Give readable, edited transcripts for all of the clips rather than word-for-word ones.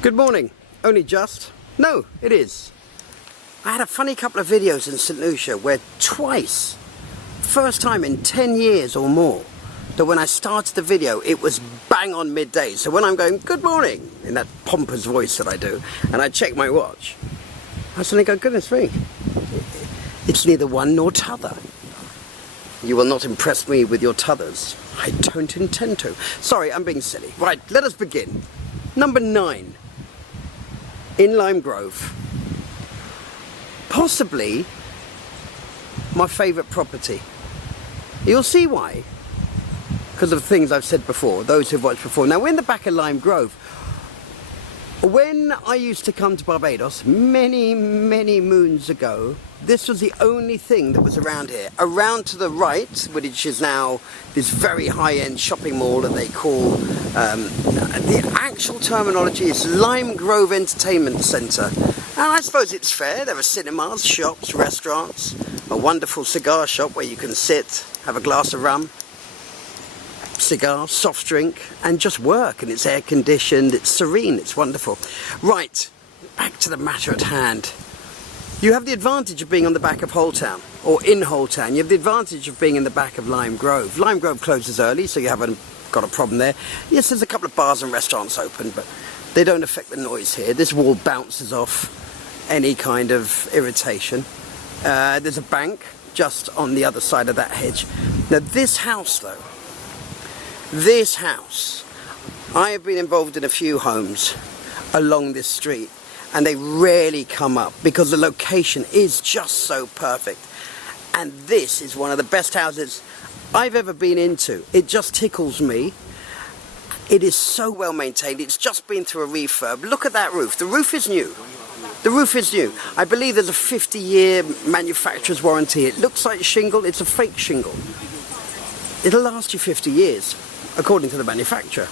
Good morning. Only just? No, it is. I had a funny couple of videos in St. Lucia where twice, first time in 10 years or more, that when I started the video it was bang on midday. So when I'm going, good morning, in that pompous voice that I do, and I check my watch, I suddenly go, goodness me, it's neither one nor t'other. You will not impress me with your t'others. I don't intend to. Sorry, I'm being silly. Right, let us begin. Number 9. In Limegrove. Possibly my favourite property. You'll see why. Because of the things I've said before, those who've watched before. Now, we're in the back of Limegrove. When I used to come to Barbados many, many moons ago, this was the only thing that was around here. Around to the right, which is now this very high-end shopping mall that they call, the actual terminology is Limegrove Entertainment Centre. And I suppose it's fair. There are cinemas, shops, restaurants, a wonderful cigar shop where you can sit, have a glass of rum, cigar, soft drink, and just work. And it's air conditioned, it's serene, it's wonderful. Right, back to the matter at hand. You have the advantage of being on the back of Holetown, or in Holetown. You have the advantage of being in the back of Limegrove. Limegrove closes early, so you haven't got a problem there. Yes, there's a couple of bars and restaurants open, but they don't affect the noise here. This wall bounces off any kind of irritation. There's a bank just on the other side of that hedge. Now this house though, this house, I have been involved in a few homes along this street, and they rarely come up because the location is just so perfect. And this is one of the best houses I've ever been into. It just tickles me. It is so well maintained. It's just been through a refurb. Look at that roof. The roof is new. The roof is new. I believe there's a 50-year manufacturer's warranty. It looks like shingle. It's a fake shingle. It'll last you 50 years, according to the manufacturer.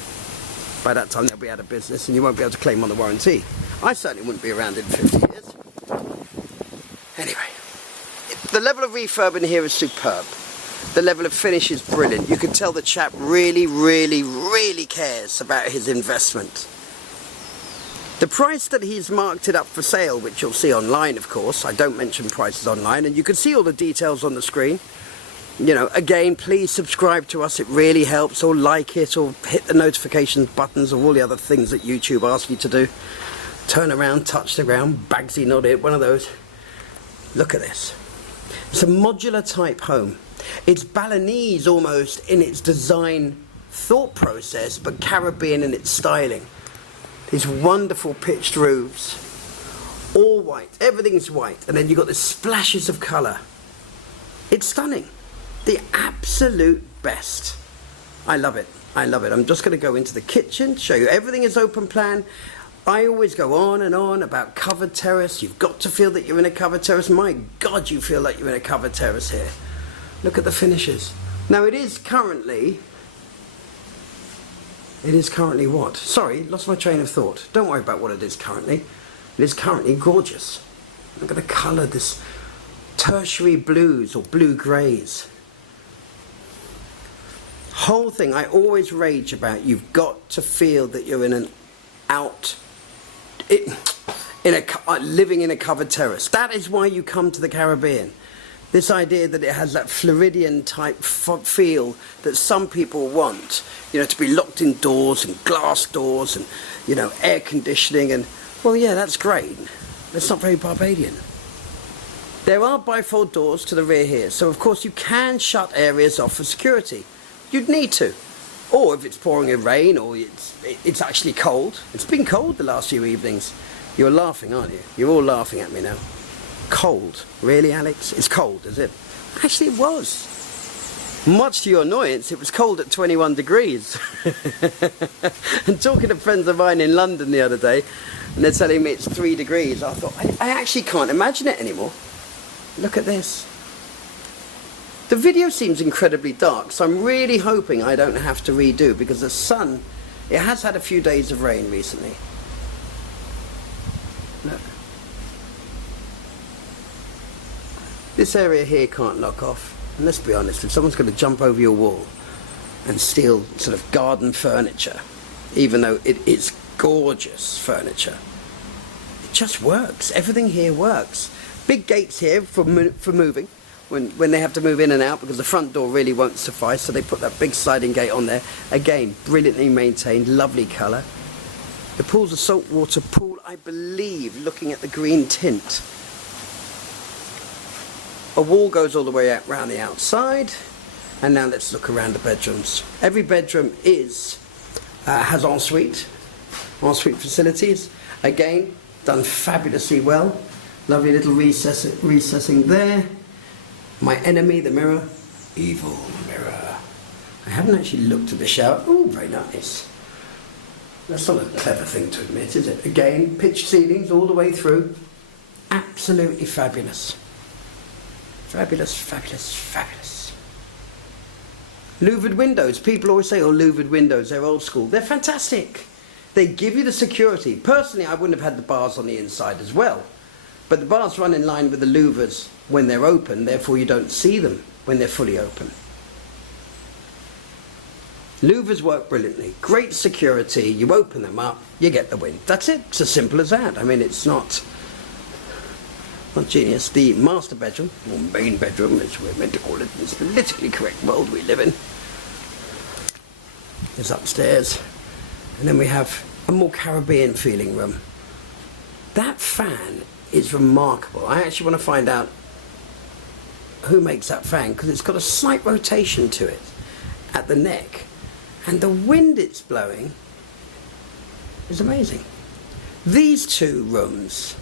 By that time they'll be out of business and you won't be able to claim on the warranty. I certainly wouldn't be around in 50 years. Anyway, the level of refurb in here is superb. The level of finish is brilliant. You can tell the chap really, really, really cares about his investment. The price that he's marked it up for sale, which you'll see online of course, I don't mention prices online, and you can see all the details on the screen. You know, again, please subscribe to us, it really helps, or like it, or hit the notification buttons, or all the other things that YouTube asks you to do. Turn around, touch the ground, Bagsy not it, one of those. Look at this. It's a modular type home. It's Balinese almost in its design thought process, but Caribbean in its styling. These wonderful pitched roofs, all white, everything's white, and then you've got the splashes of colour. It's stunning. The absolute best. I love it. I love it. I'm just going to go into the kitchen, show you everything is open plan. I always go on and on about covered terrace. You've got to feel that you're in a covered terrace. My God, you feel like you're in a covered terrace here. Look at the finishes. Now it is currently what? Sorry, lost my train of thought. Don't worry about what it is currently. It is currently gorgeous. I'm going to colour this tertiary blues or blue greys. Whole thing, I always rage about, you've got to feel that you're in an living in a covered terrace. That is why you come to the Caribbean. This idea that it has that Floridian type feel that some people want, you know, to be locked indoors and glass doors and, you know, air conditioning and, well, yeah, that's great. That's not very Barbadian. There are bifold doors to the rear here, so of course you can shut areas off for security. You'd need to. Or if it's pouring in rain or it's actually cold. It's been cold the last few evenings. You're laughing, aren't you? You're all laughing at me now. Cold. Really, Alex? It's cold, is it? Actually, it was. Much to your annoyance, it was cold at 21 degrees. And talking to friends of mine in London the other day, and they're telling me it's 3 degrees, I thought, I actually can't imagine it anymore. Look at this. The video seems incredibly dark, so I'm really hoping I don't have to redo, because the sun, it has had a few days of rain recently. Look. This area here can't lock off. And let's be honest, if someone's going to jump over your wall, and steel sort of garden furniture, even though it is gorgeous furniture. It just works. Everything here works. Big gates here for moving when they have to move in and out, because the front door really won't suffice, so they put that big sliding gate on there. Again, brilliantly maintained, lovely colour. The pool's a saltwater pool, I believe, looking at the green tint. A wall goes all the way out round the outside. And now let's look around the bedrooms. Every bedroom has ensuite facilities. Again, done fabulously well. Lovely little recessing there. My enemy, the mirror. Evil mirror. I haven't actually looked at the shower. Oh, very nice. That's not a clever thing to admit, is it? Again, pitched ceilings all the way through. Absolutely fabulous. Fabulous, fabulous, fabulous. Louvered windows. People always say, oh, louvered windows, they're old school. They're fantastic. They give you the security. Personally, I wouldn't have had the bars on the inside as well. But the bars run in line with the louvers when they're open, therefore you don't see them when they're fully open. Louvers work brilliantly. Great security. You open them up, you get the wind. That's it. It's as simple as that. I mean, it's not genius. The master bedroom, or main bedroom as we're meant to call it in this politically correct world we live in, is upstairs. And then we have a more Caribbean feeling room. That fan is remarkable. I actually want to find out who makes that fan, because it's got a slight rotation to it at the neck, and the wind it's blowing is amazing. These two rooms,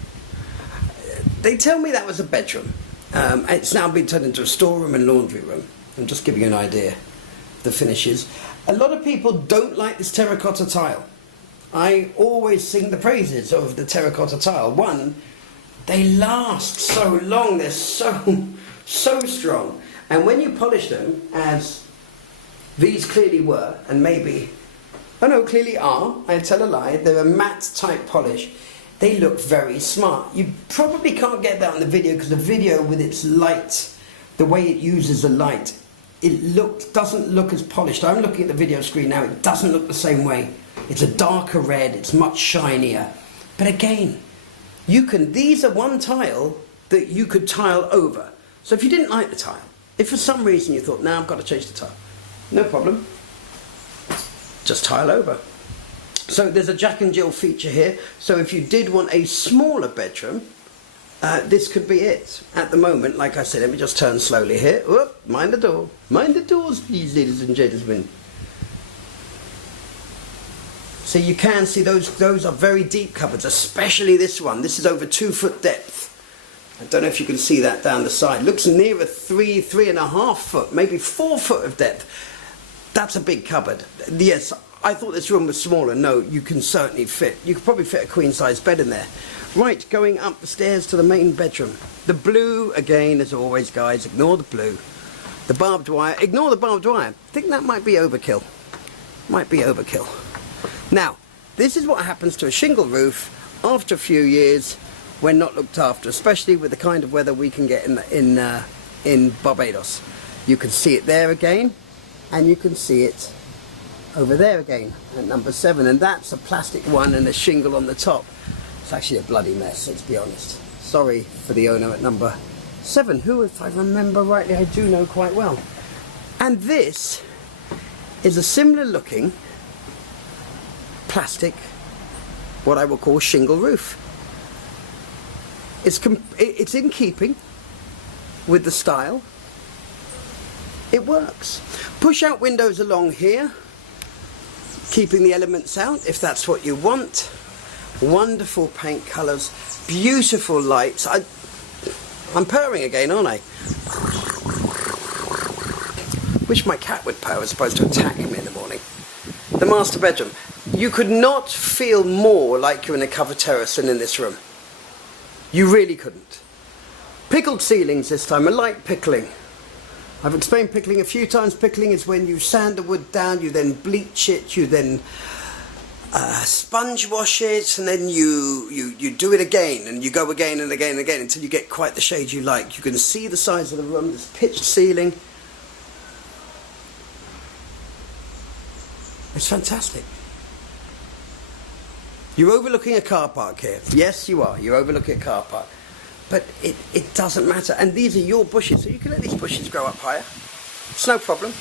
they tell me that was a bedroom. It's now been turned into a storeroom and laundry room. I'm just giving you an idea of the finishes. A lot of people don't like this terracotta tile. I always sing the praises of the terracotta tile. One, they last so long, they're so strong. And when you polish them, as these clearly were, and maybe, oh no, clearly are, I tell a lie, they're a matte type polish. They look very smart. You probably can't get that on the video, because the video with its light, the way it uses the light, doesn't look as polished. I'm looking at the video screen now, it doesn't look the same way. It's a darker red, it's much shinier. But again, these are one tile that you could tile over. So if you didn't like the tile, if for some reason you thought, now I've got to change the tile, no problem, just tile over. So there's a Jack and Jill feature here. So if you did want a smaller bedroom, this could be it. At the moment, like I said, let me just turn slowly here. Whoop, mind the door. Mind the doors, please, ladies and gentlemen. So you can see those are very deep cupboards, especially this one. This is over 2 foot depth. I don't know if you can see that down the side. Looks nearer 3.5 foot, maybe 4 foot of depth. That's a big cupboard. Yes, I thought this room was smaller. No, you can certainly fit. You could probably fit a queen size bed in there. Right, going up the stairs to the main bedroom. The blue, again, as always, guys, ignore the blue. The barbed wire, ignore the barbed wire. I think that might be overkill. Might be overkill. Now, this is what happens to a shingle roof after a few years when not looked after, especially with the kind of weather we can get in Barbados. You can see it there again, and you can see it over there again at number 7, and that's a plastic one and a shingle on the top. It's actually a bloody mess, let's be honest. Sorry for the owner at number 7, who, if I remember rightly, I do know quite well. And this is a similar looking plastic, what I will call shingle roof. It's in keeping with the style. It works. Push out windows along here, keeping the elements out if that's what you want. Wonderful paint colours, beautiful lights. I'm purring again, aren't I? Wish my cat would purr as opposed to attack me in the morning. The master bedroom. You could not feel more like you're in a covered terrace than in this room. You really couldn't. Pickled ceilings this time, a light pickling. I've explained pickling a few times. Pickling is when you sand the wood down, you then bleach it, you then sponge wash it, and then you do it again, and you go again and again and again until you get quite the shade you like. You can see the size of the room, this pitched ceiling. It's fantastic. You're overlooking a car park here. Yes, you are. You're overlooking a car park. But it doesn't matter. And these are your bushes, so you can let these bushes grow up higher. It's no problem.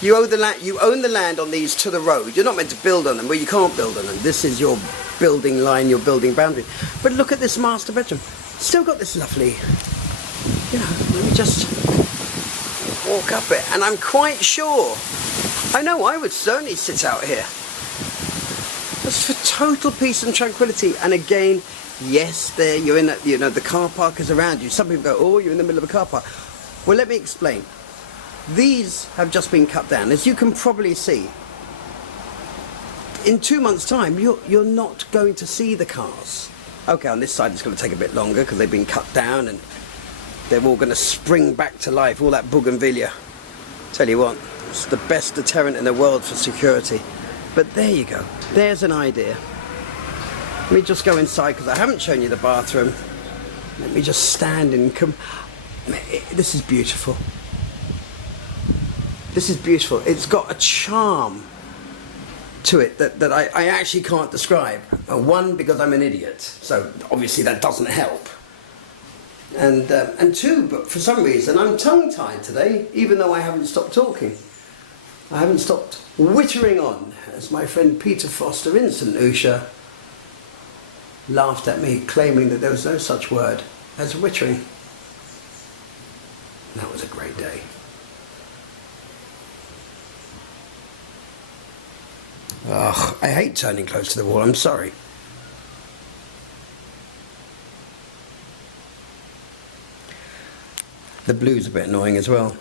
You own the land on these to the road. You're not meant to build on them. Well, you can't build on them. This is your building line, your building boundary. But look at this master bedroom. Still got this lovely, let me just walk up it. And I'm quite sure, I know I would certainly sit out here. Just for total peace and tranquility. And again, yes, there you're in that, the car park is around you. Some people go, oh, you're in the middle of a car park. Well, let me explain. These have just been cut down. As you can probably see, in 2 months' time, you're not going to see the cars. Okay, on this side it's going to take a bit longer because they've been cut down and they're all going to spring back to life, all that bougainvillea. Tell you what, it's the best deterrent in the world for security. But there you go, there's an idea. Let me just go inside because I haven't shown you the bathroom. Let me just stand and come. This is beautiful. This is beautiful. It's got a charm to it that I actually can't describe. One, because I'm an idiot, so obviously that doesn't help. And two, but for some reason I'm tongue-tied today, even though I haven't stopped talking. I haven't stopped wittering on, as my friend Peter Foster in St Lucia laughed at me, claiming that there was no such word as wittering. That was a great day. Ugh, I hate turning close to the wall, I'm sorry. The blue's a bit annoying as well.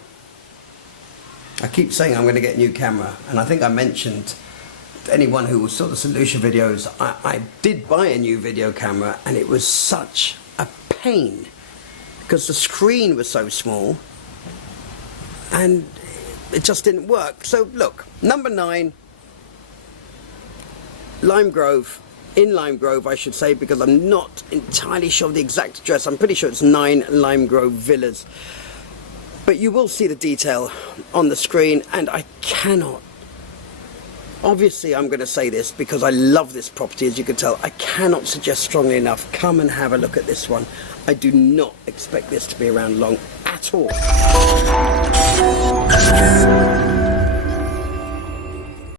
I keep saying I'm going to get a new camera, and I think I mentioned to anyone who saw the St Lucia videos, I did buy a new video camera, and it was such a pain because the screen was so small and it just didn't work. So look, number 9, Limegrove, in Limegrove I should say, because I'm not entirely sure of the exact address. I'm pretty sure it's 9 Limegrove Villas. But you will see the detail on the screen, and I cannot, obviously I'm going to say this because I love this property, as you can tell, I cannot suggest strongly enough, come and have a look at this one. I do not expect this to be around long at all.